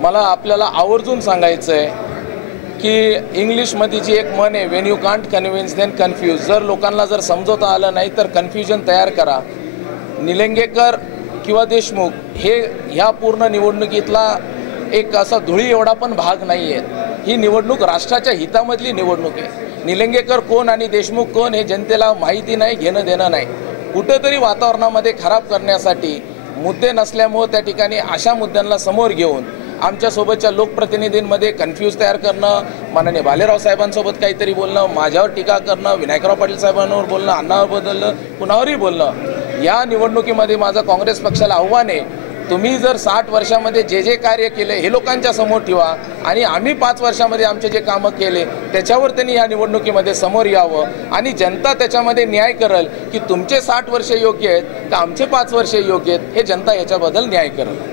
मला आपल्याला आवर्जून सांगायचं आहे की इंग्लिशमध्ये जी एक मन आहे when you can't convince then confuse जर लोकांना जर समजवता आलं नाही तर कन्फ्युजन तयार करा. निलंगेकर किंवा देशमुख हे ह्या पूर्ण निवडणुकीतला एक असा धुळी एवढा पण भाग नाही आहे ही निवडणूक राष्ट्राच्या हितामधली निवडणूक आहे. निलंगेकर कोण आणि देशमुख कोण हे जनतेला माहिती नाही घेणं देणं नाही. कुठंतरी वातावरणामध्ये खराब करण्यासाठी मुद्दे नसल्यामुळं त्या ठिकाणी अशा मुद्द्यांना समोर घेऊन आमच्यासोबतच्या लोकप्रतिनिधींमध्ये कन्फ्यूज तयार करणं माननीय भालेराव साहेबांसोबत काहीतरी बोलणं माझ्यावर टीका करणं विनायकराव पाटील साहेबांवर बोलणं अण्णावर बदललं कुणावरही बोलणं या निवडणुकीमध्ये माझं काँग्रेस पक्षाला आव्हान आहे तुम्ही जर साठ वर्षामध्ये जे जे कार्य केले हे लोकांच्या समोर ठेवा आणि आम्ही पाच वर्षामध्ये आमचे जे कामं केले त्याच्यावर त्यांनी या निवडणुकीमध्ये समोर यावं आणि जनता त्याच्यामध्ये न्याय करल की तुमचे साठ वर्ष योग्य आहेत का आमचे पाच वर्ष योग्य आहेत हे जनता याच्याबद्दल न्याय करेल.